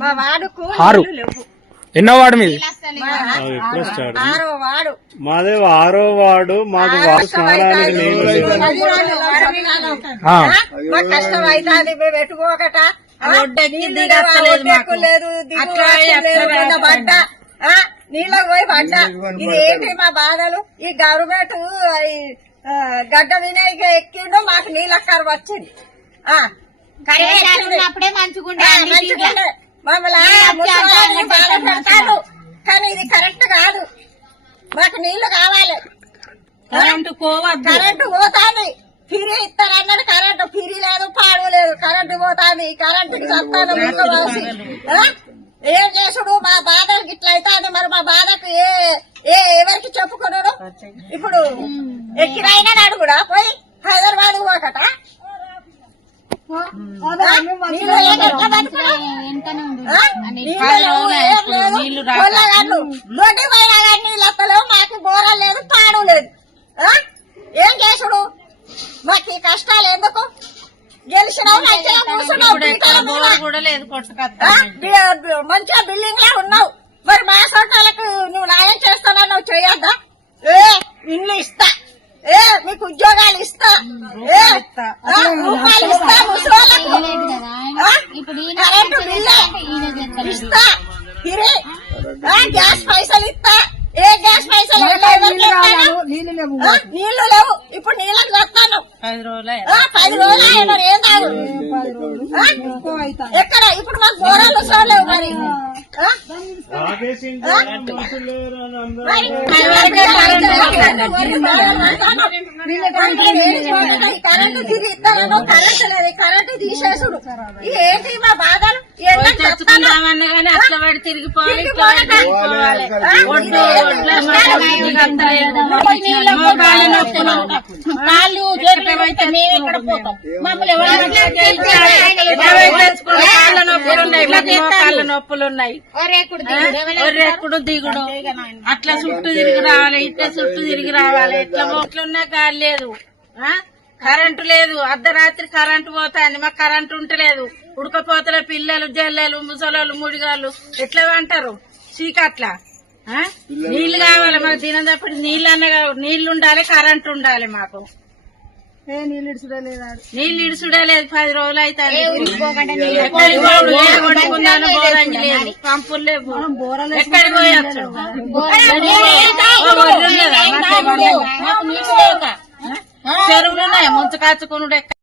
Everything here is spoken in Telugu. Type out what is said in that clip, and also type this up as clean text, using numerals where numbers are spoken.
మా వాడుకు లేవు. ఎన్నో వాడు మీది? 6వ వాడు. మాదే 6వ వాడు. మాకు వాడు స్నానానికి నీళ్ళు మాకు కష్టం అవుతుంది పెట్టుకోకట లేదు పడ్డా నీళ్ళకి పోయి పడ్డా. ఇది ఏంటి మా బాధలు? ఈ గవర్నమెంట్ గడ్డ వినాయక ఎక్కిండు మాకు నీళ్ళక్కరు వచ్చింది. మంచిగుండే మమ్మల్ని బాధ పెడతాను కానీ ఇది కరెక్ట్ కాదు. మాకు నీళ్లు కావాలి. కరెంటు పోతాది. ఫిరీ ఇస్తారన్నాడు. కరెంటు ఫిరీ లేదు పాడు లేదు. కరెంటు పోతాది. కరెంటుకి చస్తాను ఏం చేసుడు? మా బాధలకు ఇట్లా అవుతుంది. మరి మా బాధకు ఎవరికి చెప్పుకున్నాడు? ఇప్పుడు ఎక్కిరైనా నాడు కూడా పోయి హైదరాబాద్ పోకట దొడ్డి పోయినా కానీ నీళ్ళు వస్తలేవు. మాకు బోరం లేదు పాడు లేదు. ఏం చేసుడు? మాకు ఈ కష్టాలు ఎందుకు? గెలిచినావు మంచిగా కూర్చున్నావు మంచిగా బిల్డింగ్ లా ఉన్నావు. మరి మా సొంతాలకు నువ్వు న్యాయం చేస్తానన్నావు చేయొద్దా? ఇల్లు ఇస్తా, మీకు ఉద్యోగాలు ఇస్తా, రూపాయలు ఇస్తా, ముసలోళ్ళకు కరెంటు బిల్లు ఇస్తా, గ్యాస్ పైసలు ఇస్తా. ఏ గ్యాస్ పైసలు నీళ్లు లేవు. ఇప్పుడు నీళ్ళకి వస్తాను 10 రోజులు అయినా ఏం తాగు ఎక్కడ? ఇప్పుడు మాకు బోరాలు చూడలేవు. మరి కరెంటు తిరిగి ఇస్తాను. కరెంటు లేదు. కరెంటు తీసేసుడు. ఏంటి మా బాధలు? చచ్చుకుందామన్నా గానీ అట్లా పడి తిరిగిపోవాలి. కాళ్ళు అయితే మేము ఎక్కడ పోతాం? మమ్మల్ని కాళ్ళ నొప్పులున్నాయి. ఎప్పుడు దిగుడు అట్లా చుట్టూ తిరిగి రావాలి. ఇట్లా చుట్టూ తిరిగి రావాలి. ఇట్లా మొట్లున్నా గాలి లేదు. కరెంటు లేదు. అర్ధరాత్రి కరెంటు పోతాంది. మాకు కరెంటు ఉంటలేదు. ఉడకపోతల పిల్లలు జల్లెలు ముసలోళ్ళు ముడిగాళ్ళు ఎట్లా అంటారు? చీకట్లా నీళ్లు కావాలి మాకు. దినం తప్పటి నీళ్లు ఉండాలి. కరెంటు ఉండాలి. మాకు నీళ్లు ఇడుచుడే లేదు. 10 రోజులు అయితే కొనుక్కున్నాను. బోరంగి లేదు. పంపులు లేవు. ఎక్కడికి పోయొచ్చు? చెరువులు ఉన్నాయి. ముంచు కాచుకున్నాడు.